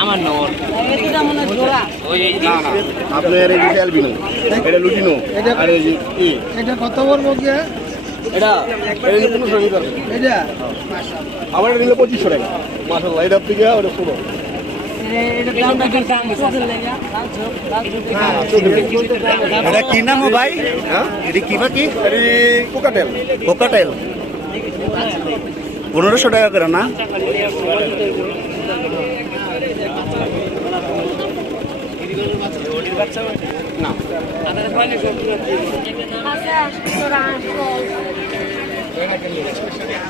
আমার নর ওই এই না না আপনার এটা লুটিনো আর এটা কত বলব কি এটা এটা নিলে পনেরোশো নিতে পারবেন এটা? আমার এটা নিলে পঁচিশশো টাকা। মাসাল্লাহ এটা থেকে ওটা পুরো। এটা কি নাম ভাই? হ্যাঁ? এটা কি কোকাটেল। পনেরোশো টাকা করে না?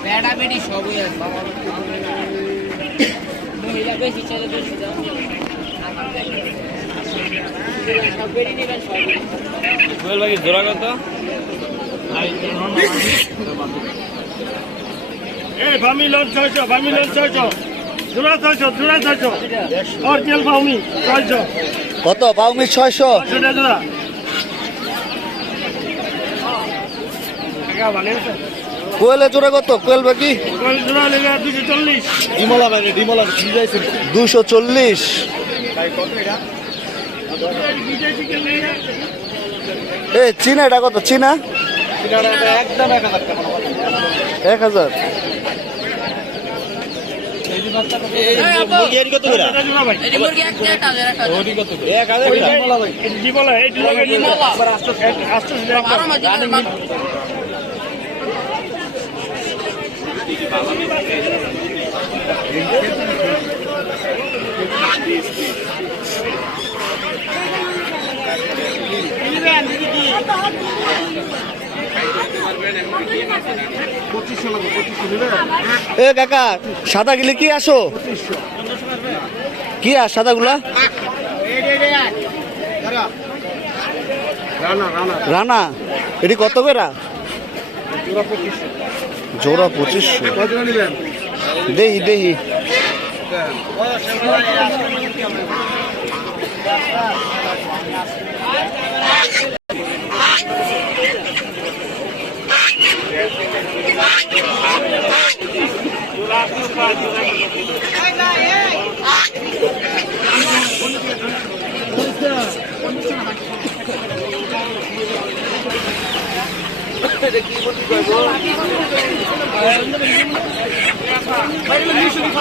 বেড়া বেড়ি সবই আছে মহিলা বেশি ছেলে বেশি জোড়া কত এই ফার্মিলন ছয়শো ফার্মিলন ছয়শো জোড়া ছয়শো জোড়া ছয়শো অরিজিনাল ছয়শো কত? পাউমি ছয়শো। জোড়া কোয়েলে জোড়া কত? কোয়েল বাকি? দুশো চল্লিশ। এ চীনা? এটা কত চীনা এক হাজার। টাকা এক হাজার সেটা জোড়া ভাই মুরগি একটা একটা এক হাজার ডিমলা ভাই ডিমলা এই ডিমলা আস্তে আস্তে বারো মাস পঁচিশশো লাগবে পঁচিশশো নিলে এ কাকা, সাদা গিলে কি আসো? কি আর সাদাগুলা? রানা, এটি কত বেড়া জোড়া পঁচিশশো। দেহি দেহি। টাকা বিশ টাকা